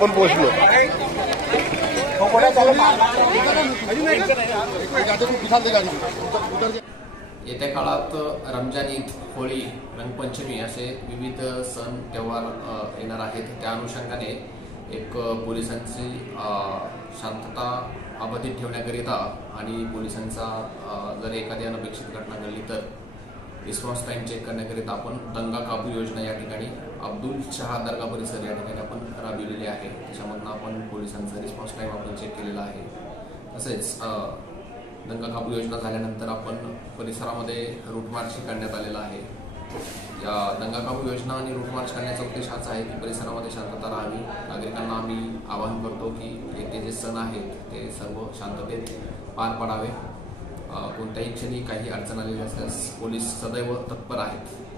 पण पोहोचलो येत्या काळात रमजान ईद, होळी, रंगपंचमी असे विविध सण त्योहार येणार आहेत। त्या अनुषंगाने एक पोलिसांची शांतता अबाधित ठेवण्याकरिता आणि पोलिसांचा जर एखादी अनपेक्षित घटना घडली तर रिस्पॉन्स टाइम चेक करण्याकरिता आपण दंगा काबू योजना या ठिकाणी अब्दुल शहा दर्गा परिसर या ठिकाणी आपण राबविलेली आहे। त्याच्यामधून आपण पोलिसांचा रिस्पॉन्स टाइम आपण चेक केलेला आहे। तसेच दंगा काबू योजना झाल्यानंतर आपण परिसरामध्ये रूट मार्च करण्यात आलेला आहे। या दंगा काबू योजना आणि रूट मार्च करण्याचा उद्देश हाच आहे की परिसरामध्ये शांतता राहावी। नागरिकांना आम्ही आवाहन करतो की येथे जे सण आहेत ते सर्व शांततेत पार पाडावे। कोणत्याही क्षणी काही अडचण आलेली असल्यास पोलीस सदैव तत्पर आहेत।